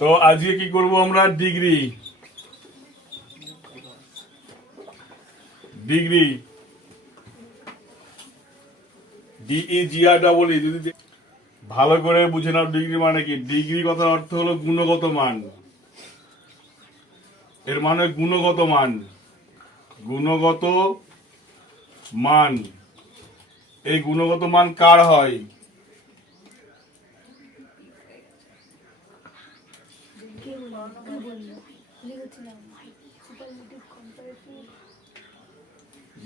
তো আজকে কি করব আমরা ডিগ্রি ডিগ্রি DEGREE যদি ভালো করে বুঝে নাও ডিগ্রি মানে কি। ডিগ্রি কথার অর্থ হলো গুণগত মান। এর মানে গুণগত মান। গুণগত মান, এই গুণগত মান কার হয়?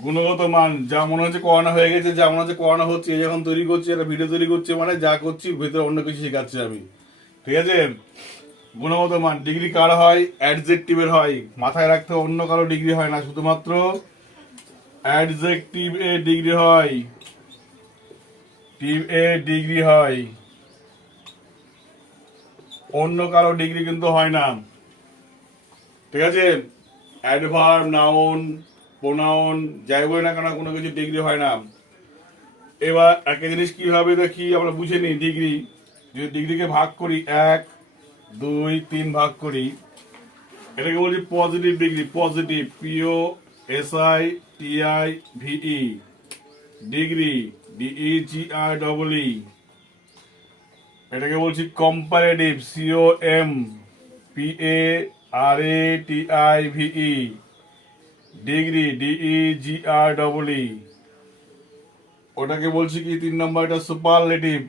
গুণগত মান যা মনে হচ্ছে করানো হয়ে গেছে, যা মনে হচ্ছে করানো হচ্ছে, যখন তৈরি করছি একটা ভিডিও তৈরি করছে মানে যা করছি ভেতরে অন্য কিছু শেখাচ্ছি আমি, ঠিক আছে। গুণগত মান ডিগ্রি কার হয়? অ্যাডজেক্টিভের হয়। মাথায় রাখতে অন্য কারো ডিগ্রি হয় না, শুধুমাত্র অ্যাডজেক্টিভ এ ডিগ্রি হয়। টিভ এ ডিগ্রি হয়, অন্য কারো ডিগ্রি কিন্তু হয় না, ঠিক আছে। অ্যাডভার্ব, নাউন, প্রোনাউন যাই বলি না কেন কোনো কিছু ডিগ্রি হয় না। এবার একটা জিনিস কিভাবে দেখি আমরা বুঝে নিই। ডিগ্রি যদি ডিগ্রিকে ভাগ করি 1 2 3 ভাগ করি, এটাকে বলছি positive degree. Positive POSITIVE degree DEGREE। এটাকে বলছি কম্পারেটিভ COMPARATIVE ডিগ্রি DEGREE। ওটাকে বলছি কি 3 নম্বরটা সুপারলেটিভ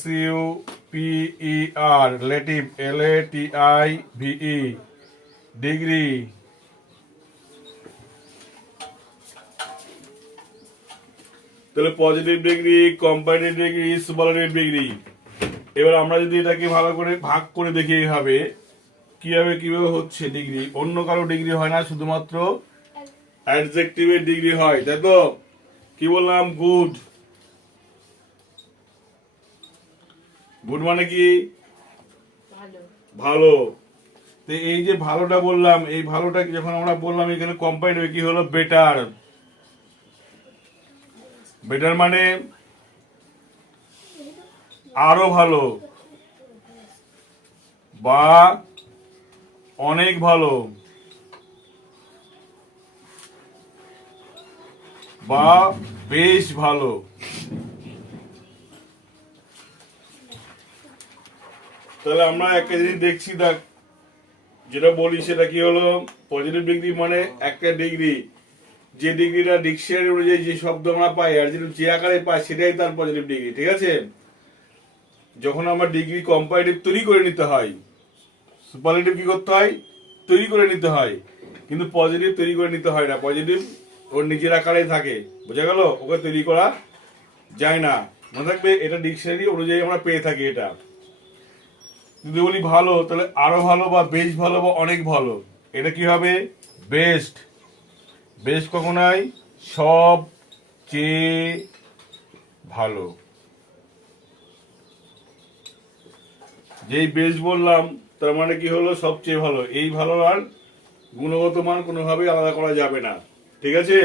SUPER লেটিভ LATIVE ডিগ্রি। তাহলে positive degree, comparative degree, superlative degree. এবার আমরা যদি এটাকে ভালো করে ভাগ করে দেখি এইভাবে কিভাবে হচ্ছে ডিগ্রি। অন্য কারো ডিগ্রি হয় না, শুধুমাত্র অ্যাডজেক্টিভের ডিগ্রি হয়, তাই তো। কি বললাম? গুড। গুড মানে কি? ভালো। তো এই যে ভালোটা বললাম, এই ভালোটা যখন আমরা বললাম এখানে কম্পারেটিভ কি হলো? বেটার। বেটার মানে আরো ভালো বা অনেক ভালো বা বেশ ভালো। তাহলে আমরা একটা জিনিস দেখছি, দেখ যেটা বলি সেটা কি হলো? পজিটিভ ডিগ্রি মানে একটা ডিগ্রি, যে ডিগ্রিটা ডিকশনারি অনুযায়ী যে শব্দ আমরা পাই আর যে আকারে পাই সেটাই তার পজিটিভ ডিগ্রি, ঠিক আছে। যখন আমরা ডিগ্রি কম্পারেটিভ তৈরি করে নিতে হয়, সুপারলেটিভ কি করতে হয়? তৈরি করে নিতে হয়, কিন্তু পজিটিভ তৈরি করে নিতে হয় না। পজিটিভ ওর নিজের আকারেই থাকে, বোঝা গেল? ওকে তৈরি করা যায় না। মনে থাকবে এটা ডিকশনারি অনুযায়ী আমরা পেয়ে থাকি। এটা যদি বলি ভালো, তাহলে আরো ভালো বা বেশ ভালো বা অনেক ভালো। এটা কি হবে? বেস্ট। বেস্ট কখনোই সব চেয়ে ভালো। যেই বেস্ট বললাম তার মানে কি হলো? সবচেয়ে ভালো। এই ভালো আর গুণগত মান কোনোভাবেই আলাদা করা যাবে না, ঠিক আছে।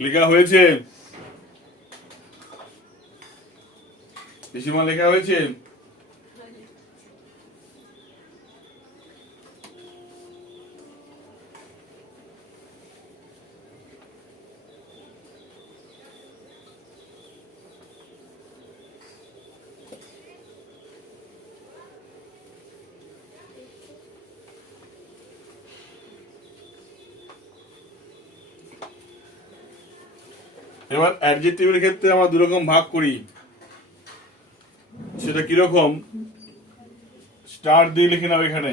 লেখা হয়েছে? পিসিমা লেখা হয়েছে? এবার অ্যাডজেক্টিভের ক্ষেত্রে আমরা দুরকম ভাগ করি। সেটা কিরকম? স্টার দিয়ে লিখে নাও এখানে।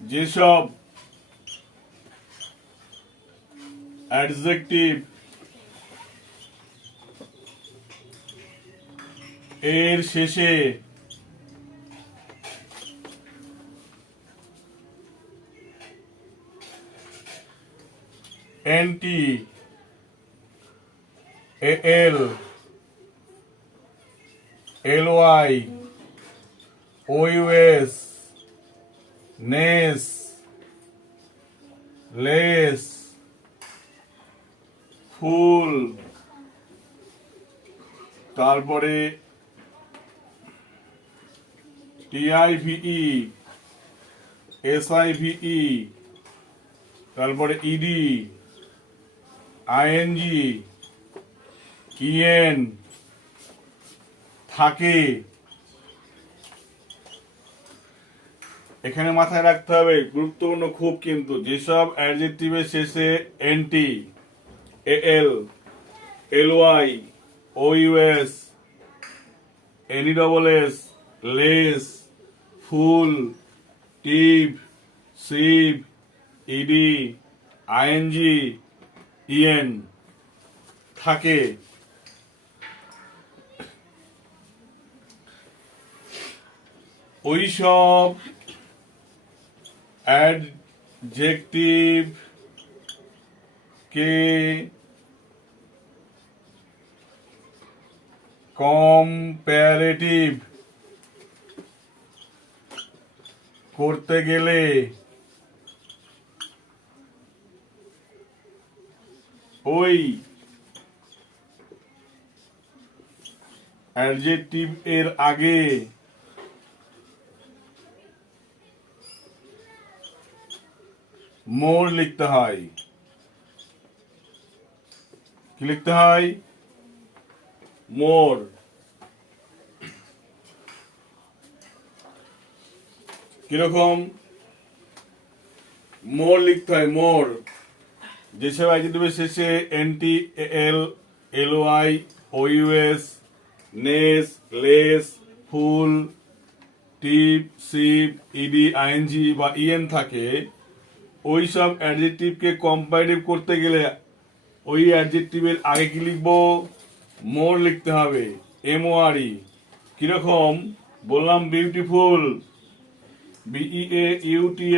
যেসব অ্যাডজেক্টিভ এর শেষে NT AL LY OUS ness less ful, তারপরে TIVE SIVE, তারপরে ED ING EN থাকে। এখানে মাথায় রাখতে হবে গুরুত্বপূর্ণ খুব, কিন্তু যেসব অ্যাডজেক্টিভের শেষে NT AL LY OUS NESS less ful tive sive ED ING EN থাকে, ওইসব অ্যাডজেক্টিভ কে কম্প্যারেটিভ করতে গেলে ওই অ্যাডজেক্টিভ এর আগে মোর লিখতে হয়। কি লিখতে হয়? মোর। কিরকম? মোর লিখতে হয়, মোর। যেসব অ্যাডজেক্টিভের শেষে এনটি এল LY OUS ness less ful tive sive ED ING বা EN থাকে, ওই সব অ্যাডজেক্টিভকে কম্পারেটিভ করতে গেলে ওই অ্যাডজেক্টিভের আগে কি লিখবো? মোর লিখতে হবে, MORE। কিরকম? বললাম বিউটিফুল BEAUTI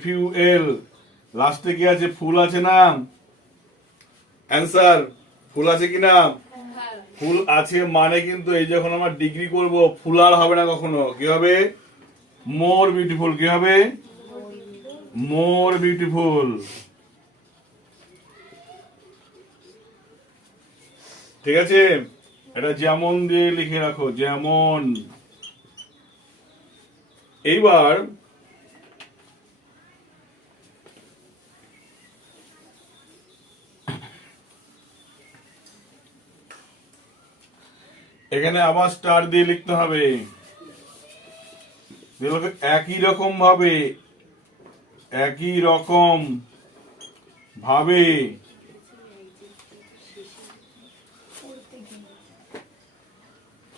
FUL, লাস্টে কি আছে? ফুল আছে না? অ্যান্সার ফুল আছে কিনা? ফুল আছে মানে কিন্তু এই যখন আমরা ডিগ্রি করব ফুলার হবে না কখনো, কি হবে? More beautiful. কি হবে? More beautiful. ঠিক আছে, এটা যেমন দিয়ে লিখে রাখো, যেমন। এইবার এখানে আবার স্টার দিয়ে লিখতে হবে। একই রকম ভাবে, একই রকম ভাবে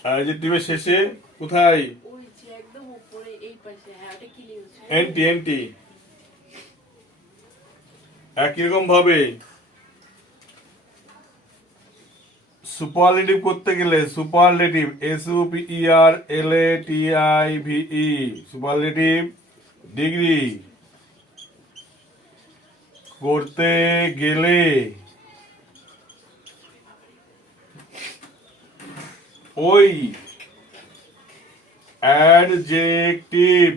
অ্যাডজেক্টিভের শেষে কোথায়? এনটি এনটি। একই রকম ভাবে সুপারলেটিভ করতে গেলে সুপারলেটিভ SUPERLATIVE সুপারলেটিভ ডিগ্রি করতে গেলে ওই অ্যাডজেক্টিভ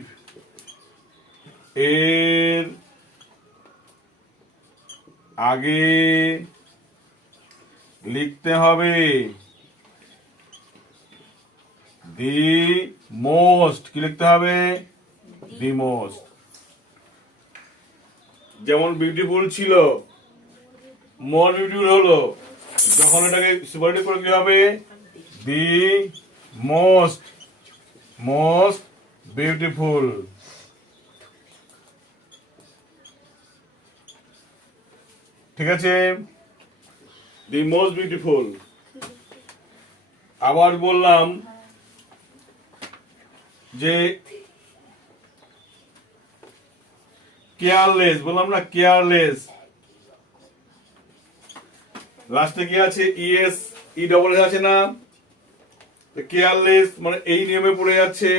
এর আগে লিখতে হবে দি মোস্ট। কি লিখতে হবে? The most. যেমন বিউটিফুল ছিল, মোর বিউটিফুল হলো, যখন এটাকে সুপারলেটিভ করে কি হবে? The most, most beautiful. ঠিক আছে, দি মোস্ট বিউটিফুল। আবার বললাম যে কেয়ারলেস, বললাম না কেয়ারলেস, লাস্টে কি আছে? ES ESS আছে না? কেয়ারলেস মানে এই নিয়মে পড়ে যাচ্ছে।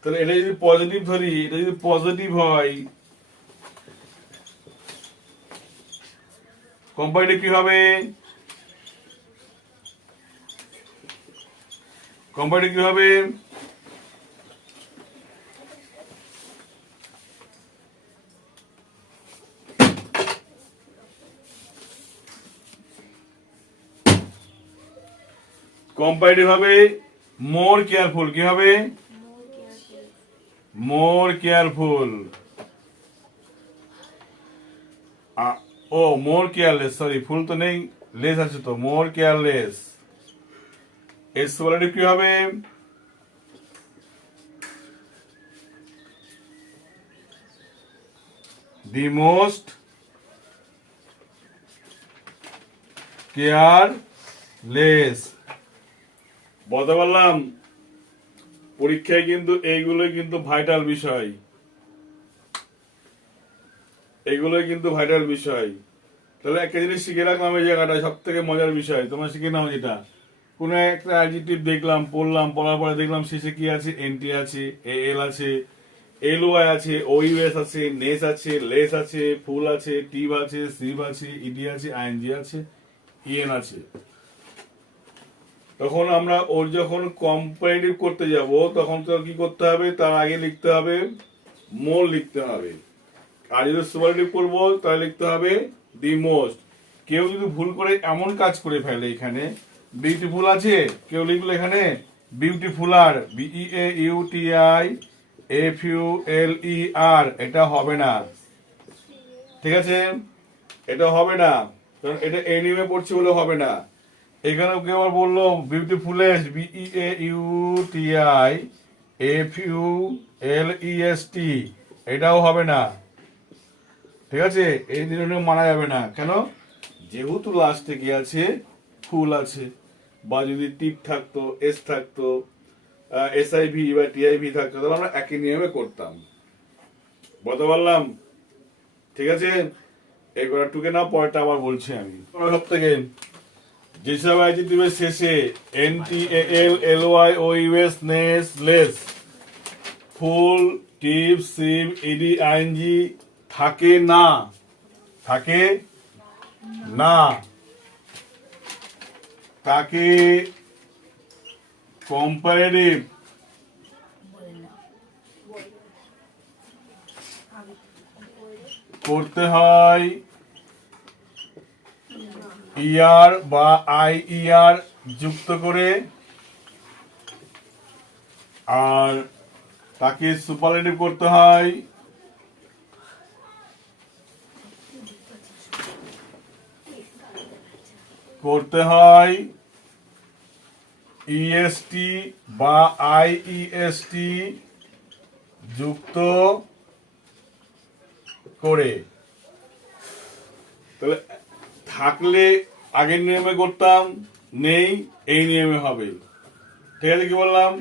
তাহলে এটা যদি পজিটিভ ধরি, এটা যদি পজিটিভ হয়, কম্পারেটিভ কি হবে? কম্পারেটিভ কি হবে? কম্পারেটিভ হবে মোর কেয়ারফুল। কি হবে? More careful. ও মোর কেয়ারলেস, সরি ফুল তো নেই, লেস আছে তো, মোর কেয়ারলেস। এর সুপারলেটিভ কি হবে? The most careless. বলতে পারলাম? পরীক্ষায় কিন্তু এইগুলোই কিন্তু ভাইটাল বিষয়, এগুলোই কিন্তু ভাইটাল বিষয়। তাহলে একটা জিনিস শিখে রাখলাম, এই জায়গাটা সব থেকে মজার বিষয়, তোমরা শিখে নাও। যেটা কোনো একটা অ্যাডজেক্টিভ দেখলাম, পড়লাম, পড়ার পরে দেখলাম শেষে কি আছে? এনটি আছে, এল আছে, এল ওয়াই আছে, ওইউএস আছে, নেস আছে, লেস আছে, ফুল আছে, টিভ আছে, সিভ আছে, ইডি আছে, আইএনজি আছে, ইএন আছে। তখন আমরা ওর যখন কম্পারেটিভ করতে যাব তখন তো কি করতে হবে? তার আগে লিখতে হবে মোর লিখতে হবে। আর যদি সুপারলেটিভ করবো তাহলে লিখতে হবে দি মোস্ট। কেউ যদি ভুল করে এমন কাজ করে ফেলে, এখানে বিউটিফুল আছে, কেউ লিখলো এখানে বিউটিফুল আর, BEAUTIFULER, এটা হবে না, ঠিক আছে? এটা হবে না, কারণ এটা এনিমে পড়ছে বলে হবে না। এখানে কেউ আবার বললো বিউটিফুলেস্ট, BEAUTIFULEST, এটাও হবে না, ঠিক আছে? এই দিনে মানা যাবে না। কেন? যেহেতু লাস্টে কি আছে? ফুল আছে, বা যদি টিপ থাকতো, এস থাকতো, SIV বা TIV থাকতো, তাহলে আমরা একই নিয়মে করতাম। বলতে পারলাম? ঠিক আছে, এবার টুকে না, পরেরটা আবার বলছি আমি। সব থেকে যেসব অ্যাডজেক্টিভের শেষে NTAL, LY, OUS, ness, less, ful, টিপ, সিভ, ইডি, আইএনজি থাকে না, থাকে না, তাকে কম্পারেটিভ করতে হয় ইয়ার বা IER যুক্ত করে, আর তাকে সুপারলেটিভ করতে হয় EST বা IEST যুক্ত করে। তাহলে থাকলে আগের নিয়মে করতাম, নেই এই নিয়মে হবে, ঠিক আছে? কি বললাম?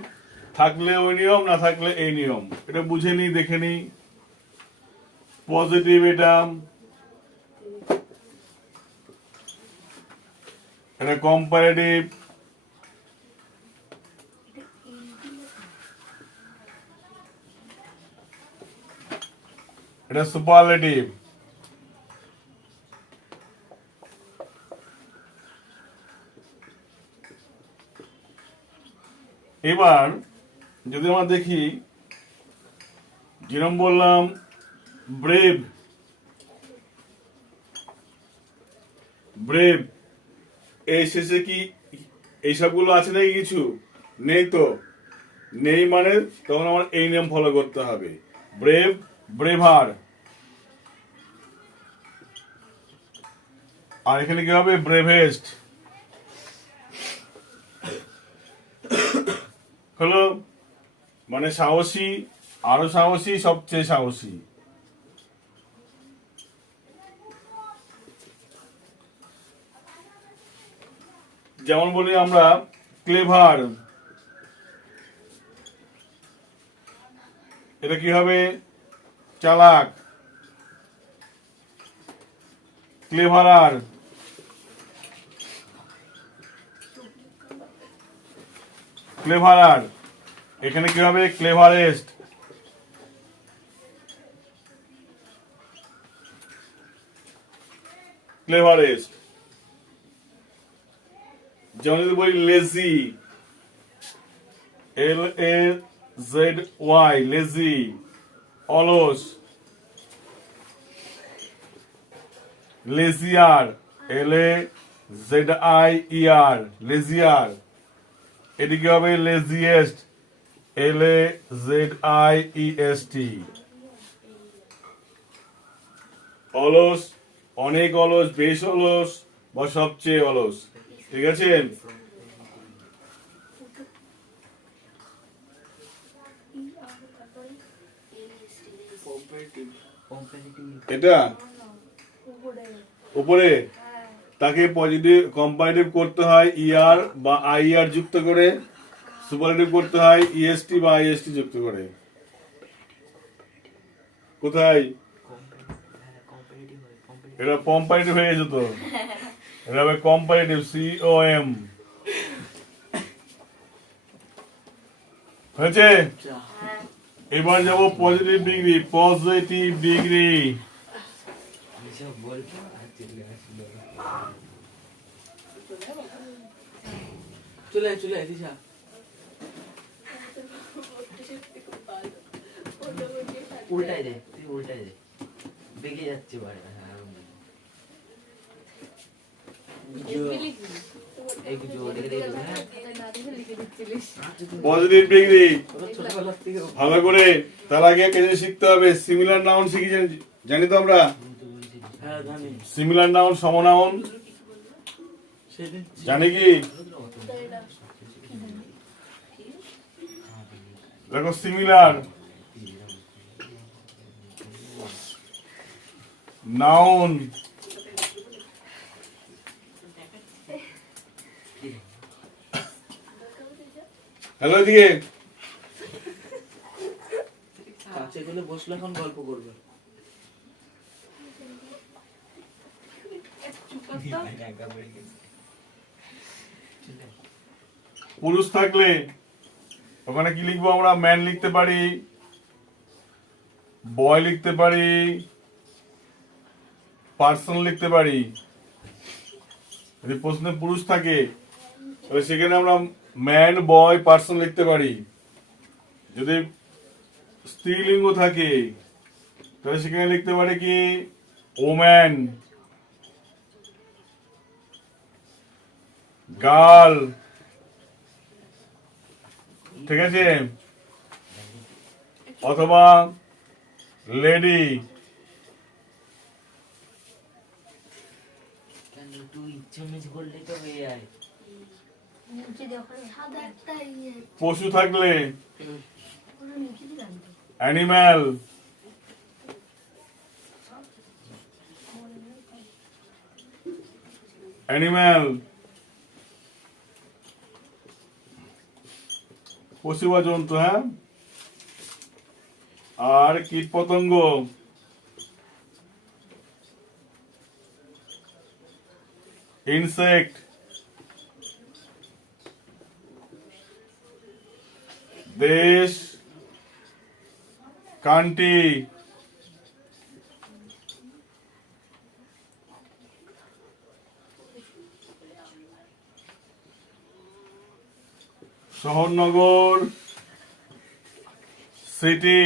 থাকলে ওই নিয়ম, না থাকলে এই নিয়ম। এটা বুঝে নি, দেখে নি। পজিটিভ এটা কম্পারেটিভ, এটা সুপারলেটিভ। এবার যদি আমরা দেখি, যেরকম বললাম ব্রেভ, ব্রেভ এই শেষে কি এইসবগুলো আছে নাকি? কিছু নেই তো, নেই মানে তখন আমার এই নিয়ম ফলো করতে হবে, ব্রেভ, ব্রেভার। আর এখানে কি হবে? ব্রেভেস্ট হলো, মানে সাহসী, আরো সাহসী, সবচেয়ে সাহসী। যেমন বলি আমরা ক্লেভার, এটা কি হবে? চালাক। Cleverer, cleverer. এখানে কি হবে? ক্লেভারেস্ট। ক্লেভারেস্ট। যেমন যদি বলি লেজি, LAZY, লেজি, অলস। লেজিয়ার, LAZIER, লেজিয়ার। এদিকে হবে লেজিয়েস্ট, LAZIEST। অলস, অনেক অলস, বেশ অলস বা সবচেয়ে অলস। ঠিক আছে? এটা উপরে তাকে পজিটিভ কম্পারেটিভ করতে হয় ইয়ার বা আইআর যুক্ত করে, সুপারলেটিভ করতে হয় ইএসটি বা আইএসটি যুক্ত করে। কোথায় এটা কম্পারেটিভ হয়ে গেছে তো, এটা হবে কম্পারেটিভ, COM। হয়েছে? এবার যাব পজিটিভ ডিগ্রি। পজিটিভ ডিগ্রি চলে চলে দিশা উল্টাই দে, তুই উল্টাই দে, বেগে যাচ্ছে বারে। পজিটিভ ডিগ্রি ভালো করে তার আগে একটা জিনিস শিখতে হবে। সিমিলার নাউন শিখি, জানি তো আমরা। সিমিলার নাউন, সমনাউন জানি কি? দেখো সিমিলার নাউন, হ্যালো এদিকে সেগুলো বসলে এখন গল্প করবে। পুরুষ থাকলে ওখানে কি লিখবো আমরা? ম্যান লিখতে পারি, বয় লিখতে পারি, পার্সন লিখতে পারি। যদি প্রশ্নে পুরুষ থাকে তাহলে সেখানে আমরা ম্যান, বয়, পার্সন লিখতে পারি। যদি স্ত্রীলিঙ্গ থাকে তাহলে সেখানে লিখতে পারি কি? Woman, girl. ঠিক আছে? অথবা লেডি। পশু থাকলে অ্যানিম্যাল, অ্যানিম্যাল, পশু বা জন্তু। হ্যাঁ, আর কীট পতঙ্গ, ইনসেক্ট, দেশ, কান্ট্রি, শহরনগর, সিটি,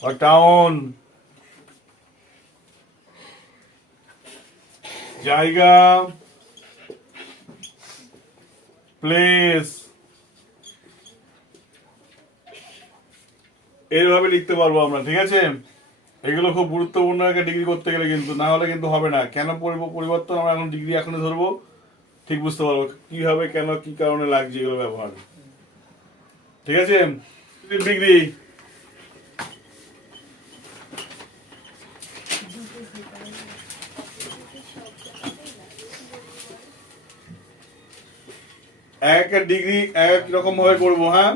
বা টাউন, জায়গা, প্লেস। এইভাবে লিখতে পারবো আমরা। ঠিক আছে? এগুলো খুব গুরুত্বপূর্ণ একটা ডিগ্রি করতে গেলে, কিন্তু না হলে কিন্তু হবে না। কেন পরিবর্তন আমরা এখন ডিগ্রি এখনই ধরবো, ঠিক বুঝতে পারবো কিভাবে, কেন, কি কারণে লাগছে এগুলো ব্যবহার। ঠিক আছে? ডিগ্রি এক এক ডিগ্রি এক রকম ভাবে করবো। হ্যাঁ,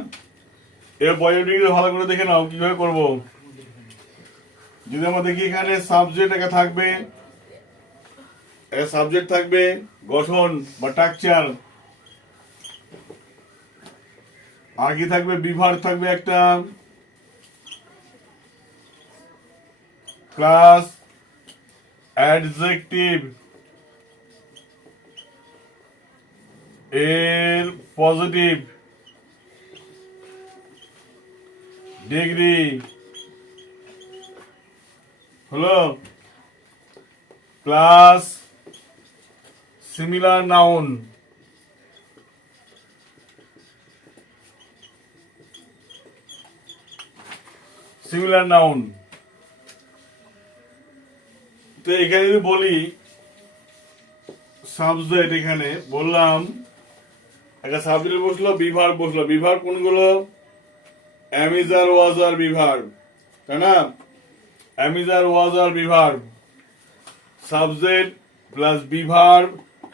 এবার পজিটিভ ডিগ্রি ভালো করে দেখে নাও কিভাবে করবো। যদি আমরা দেখি এখানে সাবজেক্ট একা থাকবে, সাবজেক্ট থাকবে, গঠন বা স্ট্রাকচার, আর কি থাকবে? বিভার থাকবে একটা, প্লাস অ্যাডজেক্টিভ, এর পজিটিভ ডিগ্রি হলো প্লাস সিমিলার নাউন তো এখানে যদি বলি সাবজেক্ট, এখানে বললাম একটা সাবজেক্ট বসলো, বিভার বসলো। বিভার কোনগুলো? অ্যামিজার, ওয়াজার, বিভার, তাই না? অ্যামিজার, ওয়াজার, বিভার, সাবজেক্ট প্লাস বিভার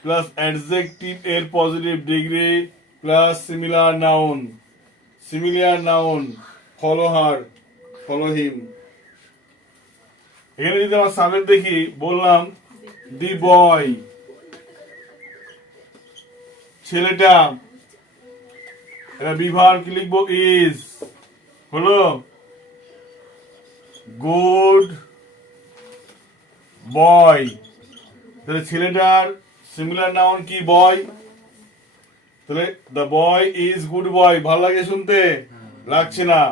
প্লাস অ্যাডজেক্টিভ এর positive degree plus similar noun follow her, follow him. এখানে যদি আমার সাবজেক্ট দেখি, বললাম দি বয়, ছেলেটা, এটা বিভার কি লিখবো? ইজ হলো গুড বয়। তাহলে ছেলেটার সিমিলার নাউন কি? বয়। তাহলে the boy is good boy. ভালো লাগে শুনতে? লাগছে না।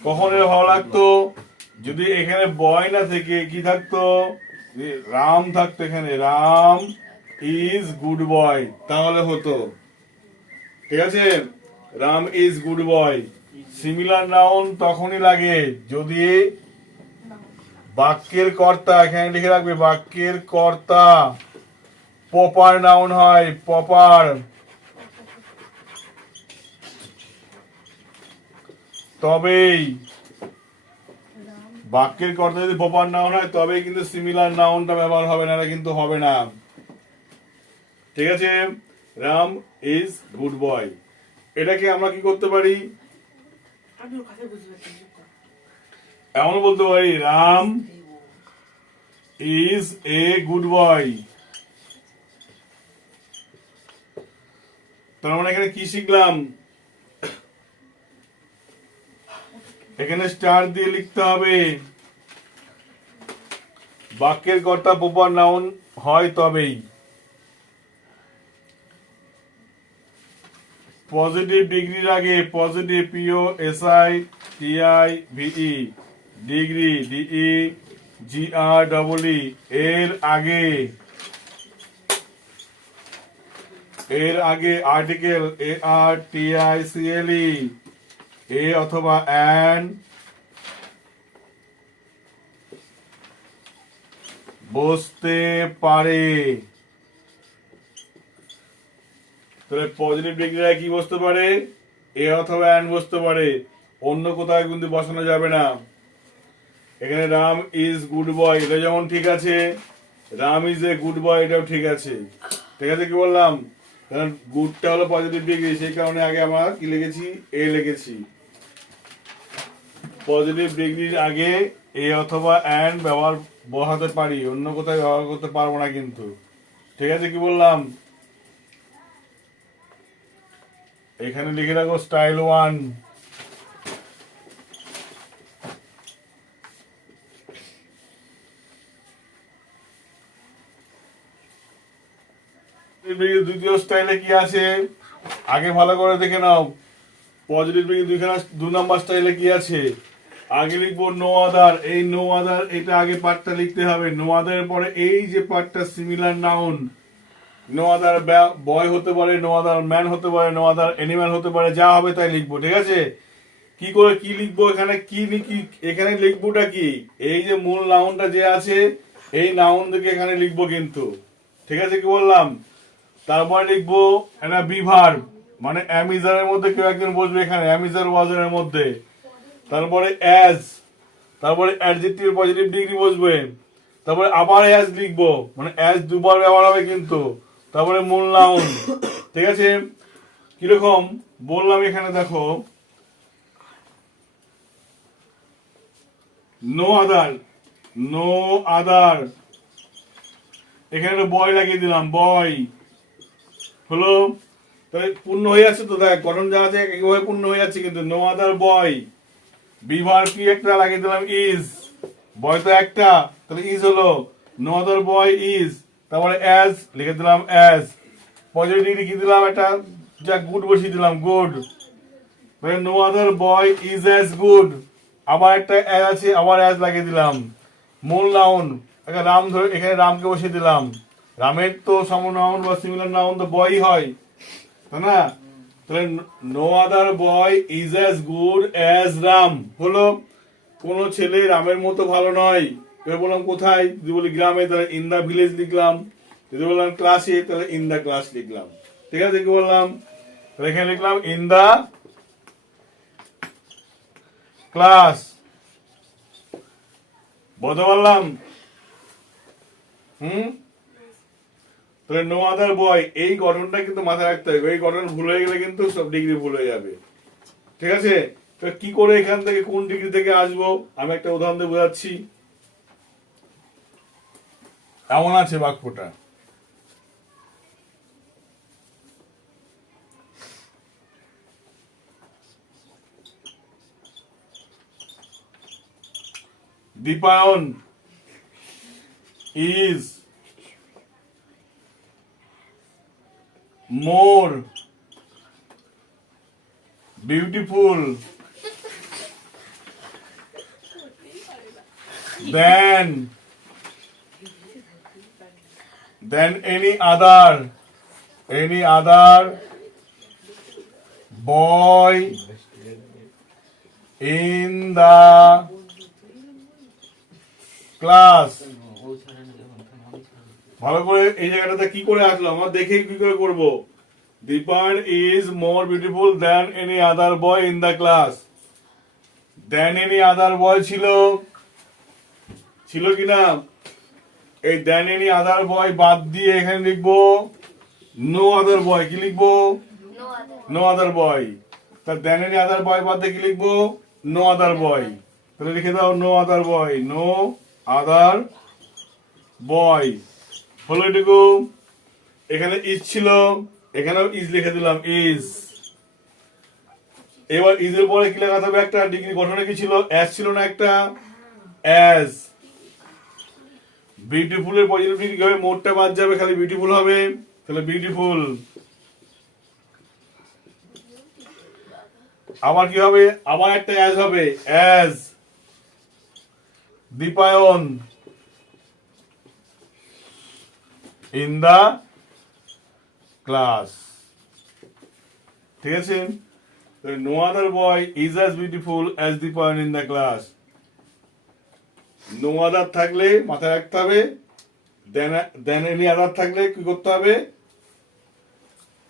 কখন এর ভালো লাগতো? যদি এখানে বয় না থেকে কি থাকতো? রাম থাকতো। এখানে রাম ইজ গুড বয়, তাহলে হতো। ঠিক আছে, Ram is good boy. Similar noun তখনই লাগে যদি বাক্যের কর্তা, এখানে লিখে রাখবে, বাক্যের কর্তা প্রপার নাউন হয়। প্রপার, তবেই বাক্যের কর্তা যদি প্রপার নাউন হয় তবেই কিন্তু সিমিলার নাউনটা ব্যবহার হবে, না কিন্তু হবে না। ঠিক আছে, রাম ইজ গুড বয়। এটাকে আমরা কি করতে পারি? এমন বলতে পারি, Ram is a good boy. তার মানে এখানে কি শিখলাম? এখানে স্টার দিয়ে লিখতে হবে, বাক্যের কর্তা প্রপার নাউন হয় তবেই। পজিটিভ ডিগ্রির আগে, positive P O S I T I V E, degree D E G R double E, এর আগে article A R T I C L E, a অথবা অ্যান বসতে পারে। তাহলে পজিটিভ ডিগ্রিরা কি বসতে পারে? এ অথবা অ্যান বসতে পারে, অন্য কোথাও কিন্তু বসানো যাবে না। এখানে রাম ইজ গুড বয়, এটা যেমন ঠিক আছে, Ram is a good boy এটাও ঠিক আছে। ঠিক আছে, কি বললাম? কারণ গুডটা হলো পজিটিভ ডিগ্রি, সেই কারণে আগে আমরা কি লিখেছি? এ লিখেছি। পজিটিভ ডিগ্রির আগে এ অথবা অ্যান ব্যবহার বসাতে পারি, অন্য কোথাও ব্যবহার করতে পারবো না কিন্তু। ঠিক আছে, কি বললাম? এখানে লিখে রাখো স্টাইল 1। দ্বিতীয় স্টাইলে কি আছে আগে ভালো করে দেখে নাও। পজিটিভ ডিগ্রি 2 নাম্বার স্টাইলে কি আছে? আগে লিখবো নো আদার। এই নো আদার, এটা আগে পার্টটা লিখতে হবে। নো আদার পরে এই যে পার্টটা সিমিলার নাউন, নো আদার বয় হতে পারে, নো আদার ম্যান হতে পারে, নো আদার অ্যানিম্যাল হতে পারে, যা হবে তাই লিখবো। ঠিক আছে, কি করে কি লিখবো? এখানে কি এখানে লিখবোটা কি? এই যে মূল নাউনটা যে আছে, এই নাউন থেকে এখানে লিখবো কিন্তু। ঠিক আছে, কি বললাম? তারপরে লিখবো একটা বিভার, মানে অ্যামিজারের মধ্যে কেউ একজন বসবে এখানে, অ্যামিজার ওয়াজারের মধ্যে। তারপরে অ্যাজ, তারপরে অ্যাডজেক্টিভ পজিটিভ ডিগ্রি বসবে। তারপরে আবার অ্যাজ লিখবো, মানে অ্যাজ দুবার ব্যবহার হবে কিন্তু। তারপরে মূল নাউন। ঠিক আছে, কিরকম বললাম এখানে দেখো, নো আদার, নো আদার, এখানে একটা বয় লাগিয়ে দিলাম, বয় হলো। তাহলে পূর্ণ হয়ে যাচ্ছে তো, দেখ গঠন যা আছে একইভাবে পূর্ণ হয়ে যাচ্ছে কিন্তু। নো আদার বয়, বিভার কি একটা লাগিয়ে দিলাম, ইজ, বয় তো একটা, তাহলে ইজ হলো। নো আদার বয় ইজ, তারপরে অ্যাজ লিখে দিলাম অ্যাজ। পজিটিভ ডিগ্রি কি দিলাম, একটা যা গুড বসিয়ে দিলাম, good. No other boy is as good, আবার একটা অ্যাজ আছে, আবার অ্যাজ লাগিয়ে দিলাম। মূল নাউন, একটা রাম ধরে এখানে রামকে বসিয়ে দিলাম। রামের তো সম নাউন বা সিমিলার নাউন তো বয়ই হয়, তাই না? তাহলে no other boy is as good as Ram হলো, কোন ছেলে রামের মতো ভালো নয়। এবার বললাম কোথায়, যদি বলি গ্রামে তাহলে ইন দা ভিলেজ লিখলাম, যদি বললাম ক্লাসে তাহলে ইন দা ক্লাস লিখলাম। ঠিক আছে, কি বললাম, তাহলে এখানে লিখলাম ইন দা ক্লাস, বলতে পারলাম? তাহলে নো আদার বয়, এই গঠনটা কিন্তু মাথায় রাখতে হবে, এই গঠন ভুল হয়ে গেলে কিন্তু সব ডিগ্রি ভুল হয়ে যাবে। ঠিক আছে, তো কি করে এখান থেকে কোন ডিগ্রি থেকে আসবো আমি একটা উদাহরণ দিয়ে বোঝাচ্ছি। এমন আছে বাক্যটা, Dipayan is more beautiful than any other boy in the class। ভালো করে এই জায়গাটাতে কি করে আসলো আমরা দেখে কি করে করব। Dipayan is more beautiful than any other boy in the class. Than any other boy ছিল কিনা, এই দ্যান এনি আদার বয় বাদ দিয়ে এখানে লিখবো নো আদার বয়। কি লিখবো, নো আদার বয়। তা দ্যান এনি আদার বয় বাদ দিয়ে কি লিখবো, নো আদার বয়। তাহলে লিখে দাও নো আদার বয়, নো আদার বয় হলো এটুকু। এখানে ইজ ছিল, এখানেও ইজ লিখে দিলাম, ইজ। এবার ইজের পরে কি লেখা হবে, একটা ডিগ্রি গঠনে কি ছিল, অ্যাজ ছিল না একটা, অ্যাজ। বিউটিফুল এর পজিটিভ ডিগ্রি কি হবে, মোটটা বাদ যাবে, খালি বিউটিফুল হবে, তাহলে বিউটিফুল। আবার কি হবে, আবার একটা অ্যাজ হবে, as Dipayan in the class. ঠিক আছে, no other boy is as beautiful as Dipayan in the class. No other থাকলে মাথায় রাখতে হবে, দেন এনি আদার থাকলে কি করতে হবে,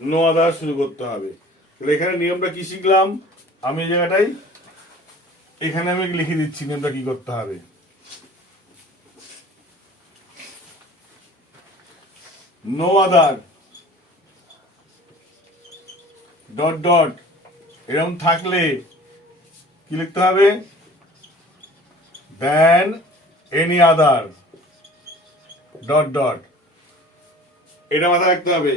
নো আদার শুরু করতে হবে। তাহলে এখানে নিয়মটা কি শিখলাম আমি, এই জায়গাটাই এখানে আমি লিখে দিচ্ছি নিয়মটা কি করতে হবে। নো আদার ডট ডট এরকম থাকলে কি লিখতে হবে, than any other dot dot, এটা মাথায় রাখতে হবে।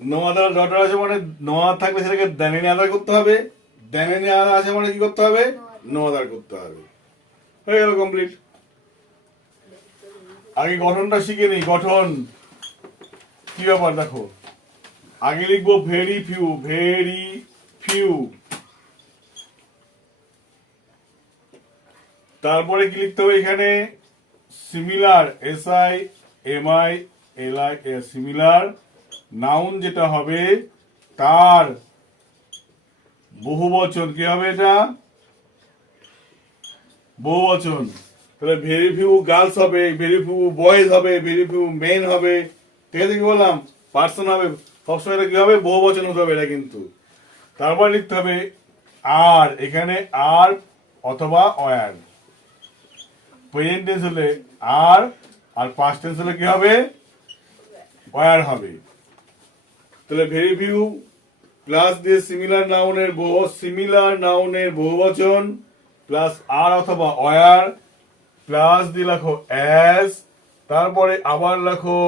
নো আদার ডট ডট আছে মানে নো আদার থাকলে সেটাকে দেন এনি আদার করতে হবে, দেন এনি আদার আছে মানে কি করতে হবে, নো আদার করতে হবে। হয়ে গেল কমপ্লিট। আগে গঠনটা শিখে নিই, গঠন কি ব্যাপার দেখো। আগে লিখবো ভেরি ফিউ, ভেরি ফিউ। তারপরে কি লিখতে হবে এখানে, সিমিলার, SIMILAR, সিমিলার নাউন যেটা হবে তার বহুবচন কি হবে, এটা বহুবচন। তাহলে ভেরি ফিউ গার্লস হবে, ভেরি ফিউ বয়েজ হবে, ভেরি ফিউ মেন হবে। ঠিক আছে, কি বললাম, পার্সন হবে, সবসময় এটা কি হবে, বহুবচন হতে হবে এটা কিন্তু। তারপর লিখতে হবে আর, এখানে আর অথবা অয়ার। প্রেজেন্ট টেন্স হলে আর, পাস্ট টেন্স হলে কি হবে, অয়ার হবে। তাহলে ভেরি ফিউ প্লাস দিয়ে সিমিলার নাউনের বহুবচন প্লাস আর অথবা অয়ার প্লাস দিয়ে লেখো অ্যাজ, তারপরে আবার লেখো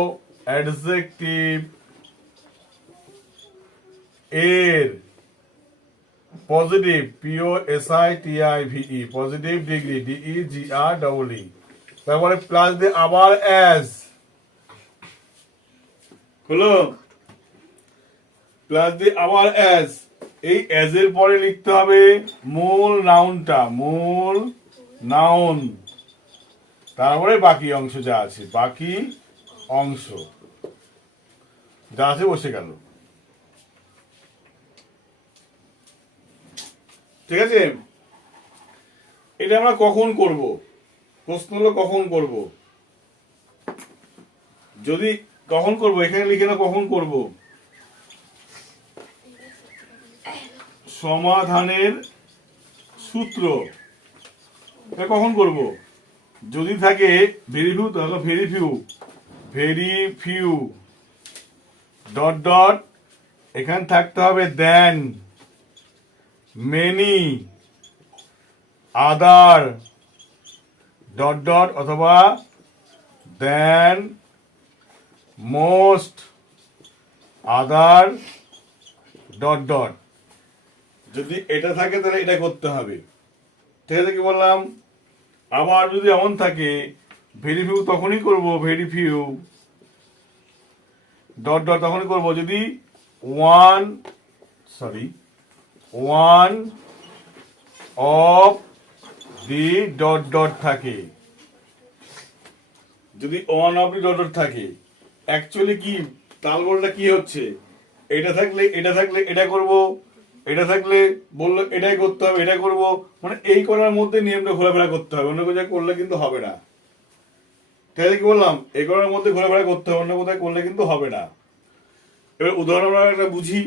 অ্যাডজেক্টিভ এর positive, POSITIVE, positive degree, DEGREE, তারপরে প্লাস দিয়ে আবার অ্যাজ হলো। প্লাস দিয়ে আবার অ্যাজ, এই অ্যাজ এর পরে লিখতে হবে মূল নাউনটা, মূল নাউন, তারপরে বাকি অংশ যা আছে, বাকি অংশ যা আছে বসে গেল। ঠিক আছে, এটা আমরা কখন করব? প্রশ্ন হলো কখন করব। যদি কখন করব, এখানে লিখে না কখন করব। সমাধানের সূত্র এটা কখন করব? যদি থাকে ভেরি ফিউ, তাহলে very few, very few dot dot, এখানে থাকতে হবে দেন, মেনি, আদার ডট ডট, অথবা দেন, মোস্ট, আদার ডট ডট। যদি এটা থাকে তাহলে এটা করতে হবে। ঠিক আছে, কি বললাম? আবার যদি এমন থাকে ভেরি ফিউ, তখনই করব ভেরি ফিউ ডট ডট, তখনই করব যদি one of the dot dot থাকে। যদি one of the dot dot থাকে, অ্যাকচুয়ালি কি তালগোলটা কি হচ্ছে? এটা থাকলে এটা থাকলে এটা করব, এটা থাকলে বললো এটাই করতে হবে, এটা করব, মানে এই করার মধ্যে নিয়মটা ঘোরাফেরা করতে হবে, অন্য কোথায় করলে কিন্তু হবে না। ঠিক আছে, কি বললাম? এই করার মধ্যে ঘোরাফেরা করতে হবে, অন্য কোথায় করলে কিন্তু হবে না। এবার উদাহরণ আমরা একটা বুঝি,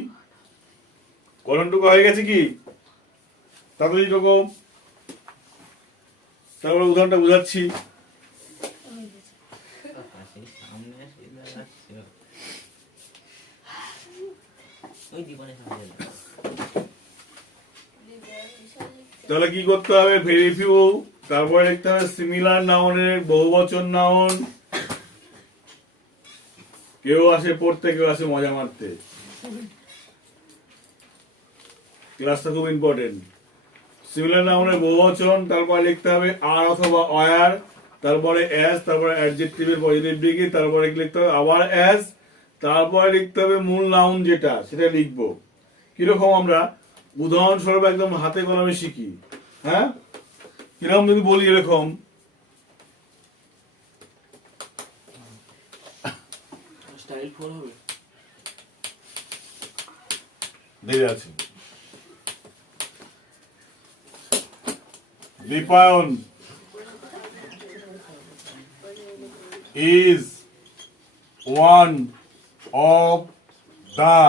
কলমটুকু হয়ে গেছে কি তাড়াতাড়ি রকম, তারপরে উদাহরণটা বুঝাচ্ছি। সামনে এসে দাঁড়াচ্ছে। ওই দীপনের সামনে দাঁড়াচ্ছে। তাহলে কি করতে হবে? ভেরি ফিউ, তারপরে লিখতে হবে সিমিলার নাউনের বহুবচন নাউন। কেউ আসে পড়তে, কেউ আসে মজা মারতে, ক্লাসটা খুব ইম্পর্টেন্ট। সিমিলার নাউনের বহুবচন, তারপরে লিখতে হবে আর অথবা অয়ার, তারপরে অ্যাজ, তারপরে অ্যাডজেক্টিভের পজিটিভ ডিগ্রি, তারপরে লিখতে হবে আবার অ্যাজ, তারপরে লিখতে হবে মূল নাউন যেটা সেটা লিখবো। কিরকম আমরা উদাহরণস্বরূপ একদম হাতে কলমে শিখি। হ্যাঁ, কিরকম যদি বলি, এরকম স্টাইল 4 হবে, দেরি আছে। Dipayan is one of the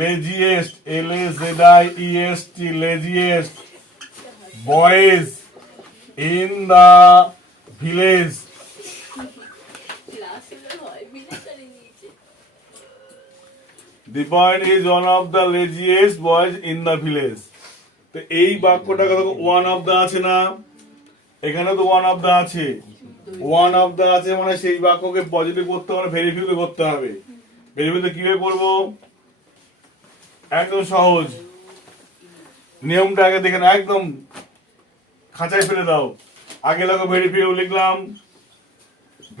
laziest, L-A-Z-I-E-S-T, laziest boys in the village. Deepan is one of the laziest boys in the village. তো এই বাক্যটা ওয়ান অফ দা আছে না, এখানে তো ওয়ান অফ দা আছে, ওয়ান অফ দা আছে মানে সেই বাক্যকে পজিটিভ করতে হবে, ভেরিফিউ করতে হবে। ভেরিফিউ কিভাবে করবো? একদম সহজ, নিয়মটা আগে দেখে না, একদম খাঁচায় ফেলে দাও। আগে লাগো ভেরিফিউ, লিখলাম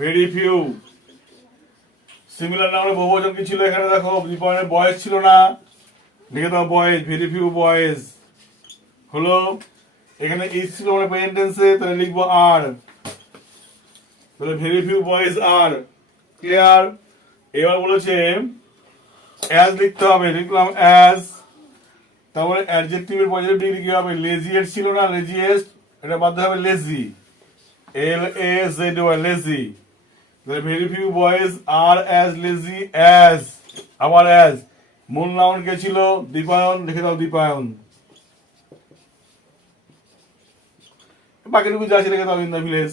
ভেরিফিউ। সিমিলার নাউনের বহুবচন কি ছিল? এখানে দেখো দীপায়নের বয়েজ ছিল না, লিখে দাও বয়েজ, ভেরিফিউ বয়েজ হলো। এখানে ইজ ছিল মানে প্রেজেন্ট টেন্সে, তাহলে লিখবো আর, তাহলে ভেরি ফিউ বয়েজ আর। ক্লিয়ার? এবার বলেছে অ্যাজ লিখতে হবে, লিখলাম অ্যাজ, তারপরে অ্যাডজেক্টিভের পজিটিভ ডিগ্রি কি হবে? লেজিয়েস্ট ছিল না, লেজিয়েস্ট, এটা বাদ হবে লেজি, L-A-Z-Y, লেজি। তাহলে very few boys are as lazy as, আবার অ্যাজ। মূল নাউন কে ছিল? দীপায়ন, লিখে দাও দীপায়ন। বাকিটুকু যা আছে লিখে দাও ইন দ্য ভিলেজ।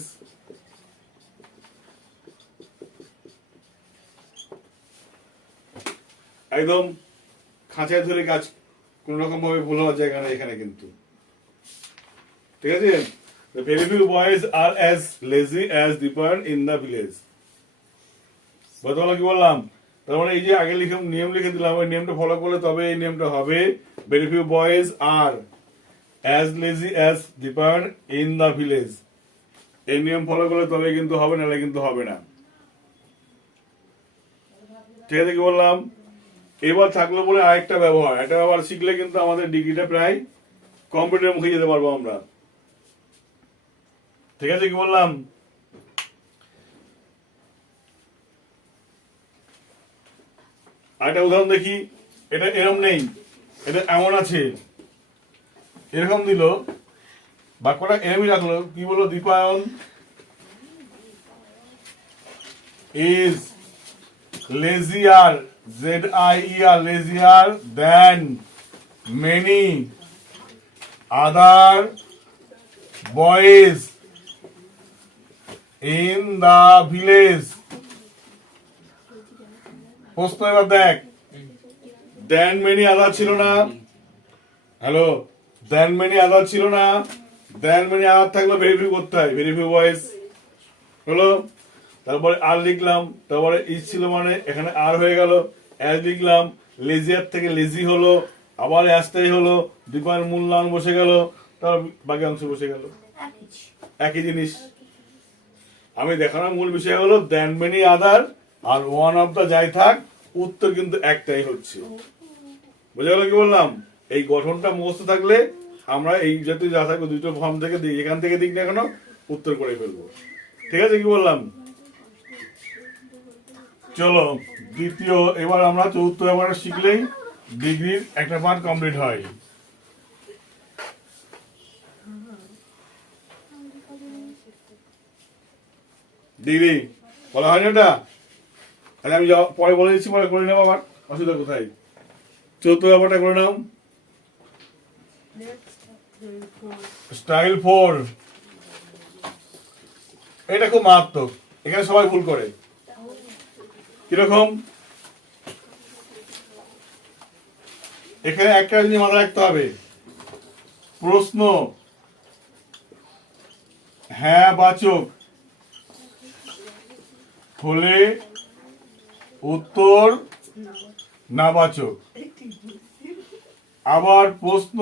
একদম খাঁচায় ধরে কাজ, কোন রকম ভাবে ভুল হওয়ার জায়গা নেই এখানে কিন্তু। ঠিক আছে, very few boys are as lazy as Dipayan in the village. বর্তমানে কি বললাম? তার মানে এই যে আগে লিখে নিয়ম লিখে দিলাম, ওই নিয়মটা ফলো করলে তবে এই নিয়মটা হবে। Very few boys are as lazy as Dipayan in the village, এই নিয়ম ফলো করলে তবে কিন্তু হবে, নাহলে কিন্তু হবে না। ঠিক আছে, কি বললাম? এবার থাকলো বলে আরেকটা ব্যবহার, একটা ব্যবহার শিখলে কিন্তু আমাদের ডিগ্রিটা প্রায় কম্পিউটারের মুখে যেতে পারবো আমরা। ঠিক আছে, কি বললাম? আরেকটা উদাহরণ দেখি। এটা এরকম নেই, এটা এমন আছে, এরকম দিল, বাক্যটা এরমই রাখলো, কি বললো? Dipayan is lazier, Z-I-E-R, lazier than many other boys in the village. প্রশ্ন এবার দেখ, দেন মেনি আদার ছিল না? হ্যালো, দেন মেনি আদার ছিল না? দেন মেনি আদার থাকলে ভেরিফাই করতে হয়, ভেরিফাই ভয়েস হলো। তারপরে আর লিখলাম, তারপরে ইজ ছিল মানে এখানে আর হয়ে গেল, অ্যাজ লিখলাম, লেজিয়ার থেকে লেজি হলো, আবার অ্যাজটাই হলো, দীপায়ন মূল নাম বসে গেল, তার বাকি অংশ বসে গেল, একই জিনিস। আমি দেখানোর মূল বিষয় হলো then many other are one of the যাই থাক, উত্তর কিন্তু একটাই হচ্ছে। বুঝা গেল কি বললাম? এই গঠনটা মুখস্থ থাকলে আমরা এই জাতীয় যা থাকবে দুটো ফর্ম থেকে দিই, এখান থেকে দিক না কেন উত্তর করে ফেলবো। ঠিক আছে, কি বললাম? চলো দ্বিতীয়, এবার আমরা চতুর্থ ব্যবহার শিখলেই ডিগ্রির একটা পার্ট কমপ্লিট হয়। ডিগ্রি বলা হয় না এটা, তাহলে আমি পরে বলে দিচ্ছি, পরে করে নেবো, আবার অসুবিধা কোথায়? চতুর্থ ব্যাপারটা করে নাও। স্টাইল 4, এটা খুব মারাত্মক, এখানে সবাই ভুল করে। কিরকম? এখানে একটা জিনিস মাথায় রাখতে হবে, প্রশ্ন হ্যাঁ বাচক হলে উত্তর নাবাচক, আবার প্রশ্ন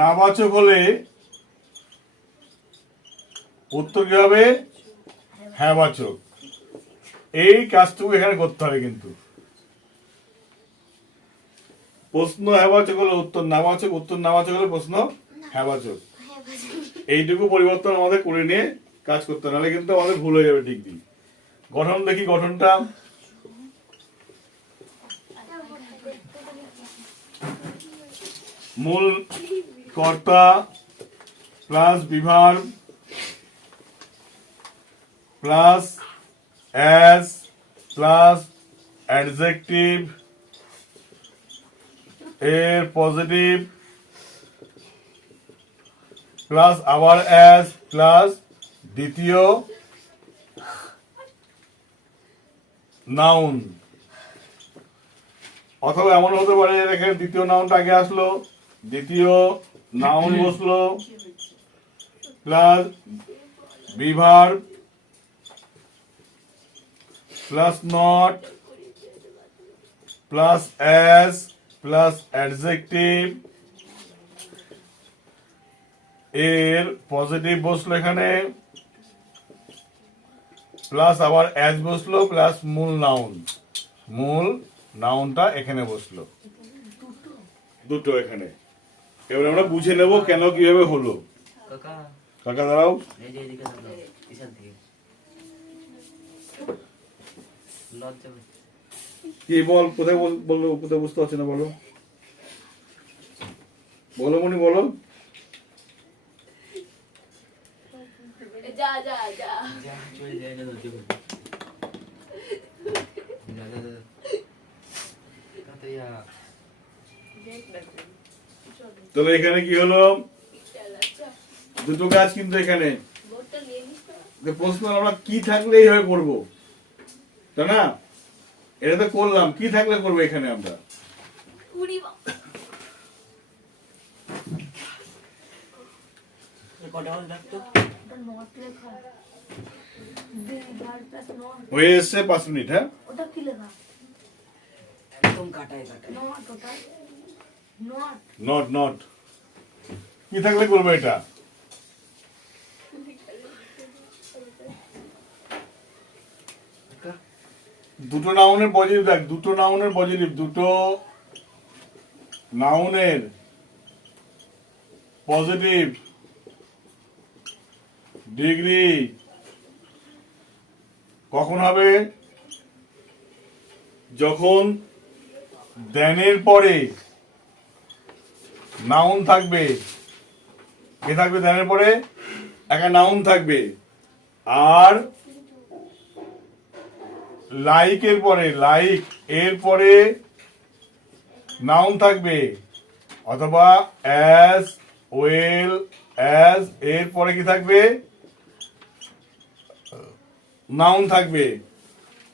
নাবাচক হলে উত্তর কি হবে? হ্যাঁ বাচক। এই কাজটুকু এখানে করতে হবে কিন্তু। প্রশ্ন হ্যাবাচক হলে উত্তর নাবাচক, উত্তর নাবাচক হলে প্রশ্ন হ্যাবাচক। এইটুকু পরিবর্তন আমাদের করে নিয়ে কাজ করতে হবে, নাহলে কিন্তু আমাদের ভুল হয়ে যাবে ডিগ্রি। গঠন দেখি, গঠনটা মূল কর্তা plus be verb plus as plus adjective এর পজিটিভ প্লাস আবার অ্যাজ প্লাস দ্বিতীয় নাউন। অথবা এমন হতে পারে এখানে দ্বিতীয় নাউনটা আগে আসলো, দ্বিতীয় নাউন বসলো, plus be verb plus not plus as plus adjective এর পজিটিভ বসলো এখানে, প্লাস আবার অ্যাজ বসলো, প্লাস মূল নাউন, মূল নাউনটা এখানে বসলো, দুটো এখানে। এবার আমরা বুঝে নেব কেন কিভাবে হলো। কাকা কাকা দাঁড়াও, এই যে এদিকে দাও, এখান থেকে লজ্জা হচ্ছে। কি বল, কোথায় বললো, কোথায় বুঝতে পারছি না, বলো বলো মনি বলো। যা যা যা যা চলে যায় না লজ্জা করবে। যা যা যা কাতাইয়া তাহলে এখানে কি হলো? দুটো কাজ কিন্তু এখানে। বোর্ডটা নিয়ে নিস তো। যে প্রশ্ন আমরা কি থাকলে এইভাবে করবো, তাই না? এটা তো করলাম, কি থাকলে করবো এখানে আমরা। উড়ি বাবা। কটা হল দেখতো? ওটা নট লেখা। Verb plus not. হয়ে এসছে 5 মিনিট। হ্যাঁ, ওটা কি লেখা? একদম কাটায় কাটায়। নট ওটা। নট। নট নট কি থাকলে করবো এটা? কাকা দুটো নাউনের পজিটিভ দেখ, দুটো নাউনের পজিটিভ, দুটো নাউনের পজিটিভ ডিগ্রি কখন হবে? যখন দেনের পরে নাউন থাকবে। কে থাকবে দেনের পরে? একটা নাউন থাকবে। আর লাইকের পরে, লাইক এর পরে নাউন থাকবে, অথবা অ্যাজ, ওয়েল, অ্যাজ এর পরে কি থাকবে? নাউন থাকবে।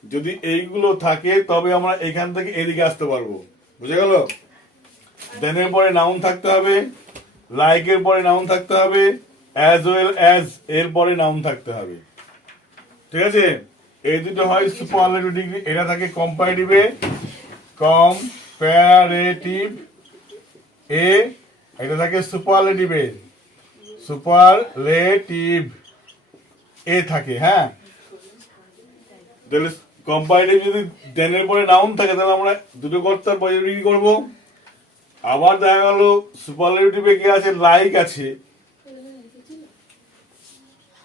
যদি এইগুলো থাকে তবে আমরা এখান থেকে এদিকে আসতে পারবো। বুঝে গেল? দেনের পরে নাউন থাকতে হবে, লাইকের পরে নাউন থাকতে হবে, অ্যাজ ওয়েল অ্যাজ এর পরে নাউন থাকতে হবে। ঠিক আছে? এই দুটো হয় সুপারলেটিভ ডিগ্রি, এটা থাকে কম্পারেটিভে, কম্পারেটিভ এ, এটা থাকে সুপারলেটিভে, সুপারলেটিভ এ থাকে। হ্যাঁ, তাহলে কম্পারেটিভ যদি দেনের পরে নাউন থাকে তাহলে আমরা দুটো কর্তার পজিটিভ ডিগ্রি করবো। আবার দেখা গেল সুপারলেটিভে কি আছে? লাইক আছে,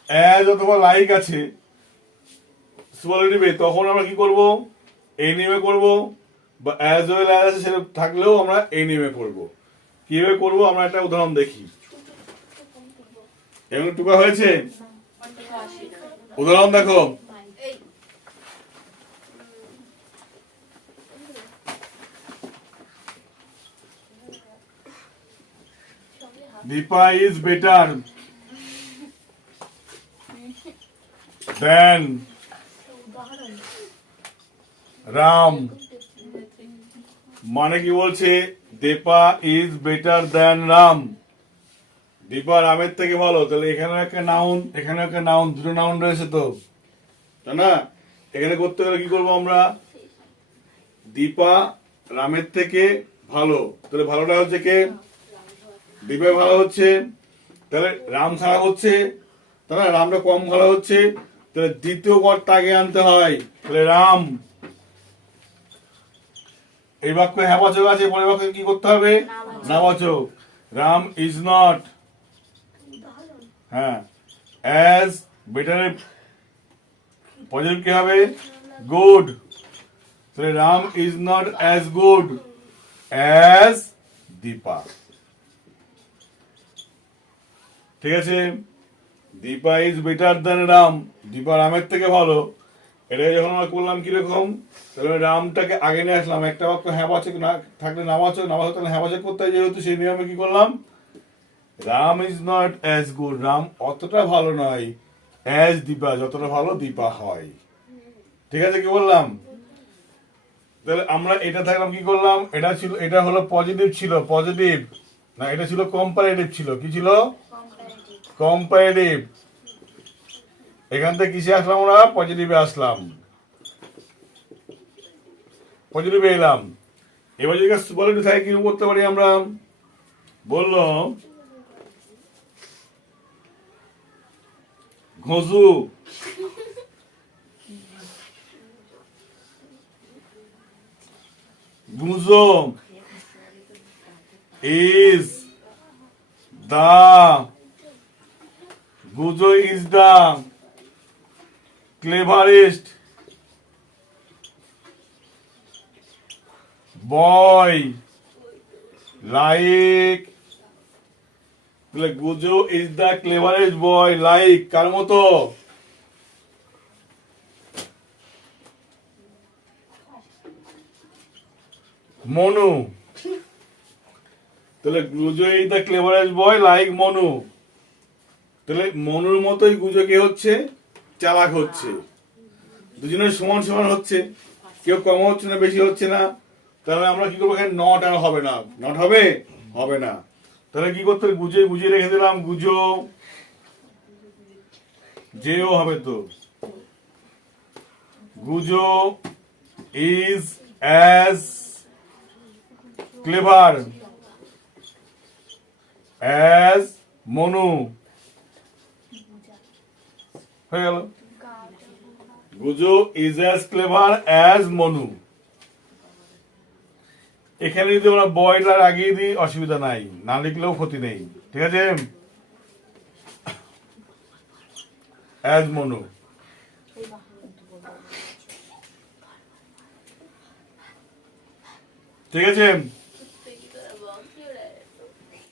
অ্যাজ অথবা লাইক আছে সুপারলেটিভে, তখন আমরা কি করব? এই নেমে করব, বা অ্যাজ ওয়েল অ্যাজ আছে সেটা থাকলেও আমরা এই নেমে করব। কিভাবে করব আমরা একটা উদাহরণ দেখি। এমন টুকা হয়েছে? উদাহরণ দেখো। Deepa is better than Ram. মানে কি বলছে? Dipa is better than Ram. Dipa রামের থেকে ভালো। তাহলে এখানে একটা নাউন, এখানে একটা নাউন, দুটো নাউন রয়েছে তো, তাই না? এখানে করতে গেলে কি করবো আমরা? দীপা রামের থেকে ভালো। তাহলে ভালোটা হচ্ছে কে? দীপা ভালো হচ্ছে। তাহলে রাম খারাপ হচ্ছে, তাই না? রামটা কম ভালো হচ্ছে। তাহলে দ্বিতীয় কর্তা আগে আনতে হয়। তাহলে রাম, এই বাক্যে হ্যাঁ বাচক আছে, পরের বাক্যে কি করতে হবে? না বাচক। রাম ইজ নট, হ্যাঁ, অ্যাজ বেটার পজিটিভ কি হবে? গুড। তাহলে Ram is not as good as Dipa. ঠিক আছে? Dipa is better than Ram, Dipa রামের থেকে ভালো। এটাকে যখন আমরা করলাম কিরকম? তাহলে রামটাকে আগে নিয়ে আসলাম। একটা বাক্য হ্যাঁ বাচক না থাকলে না বাচক, না বাচক থাকলে হ্যাঁ বাচক করতে হয়, যেহেতু সেই নিয়মে কি করলাম? Ram is not as good, Ram অতটা ভালো নয়, অ্যাজ দীপা, যতটা ভালো দীপা হয়। ঠিক আছে? কি বললাম? তাহলে আমরা এটা থাকলাম, কি করলাম? এটা ছিল, এটা হলো পজিটিভ ছিল, পজিটিভ না, এটা ছিল কম্পারেটিভ ছিল। কি ছিল? কম্পারেটিভ। এখান থেকে কিসে আসলাম আমরা? পজিটিভে আসলাম, পজিটিভে এলাম। এবার যদি সুপারলেটিভ থাকে কি করতে পারি আমরা? বললো ঘজু, Gujo is the, Gujo is the cleverest boy like. Gujo is the cleverest boy like কার মতো? মনু। তাহলে Gujo is the cleverest boy like Manu. তাহলে মনুর মতোই গুজো কে হচ্ছে? চালাক হচ্ছে। দুজনের সমান সমান হচ্ছে, কেউ কম হচ্ছে না, বেশি হচ্ছে না। তাহলে আমরা কি করবো? এখানে নট আর হবে না। নট হবে? হবে না। তাহলে কি করতে হবে? গুজে গুজিয়ে রেখে দিলাম, গুজো, যেও হবে তো। Gujo is as clever as Manu. হয়ে গেল। Gujo is as clever as Manu. এখানে যদি আমরা বয়লার আগিয়ে দিই অসুবিধা নাই, না লিখলেও ক্ষতি নেই, ঠিক আছে। অ্যাজ মনু, ঠিক আছে।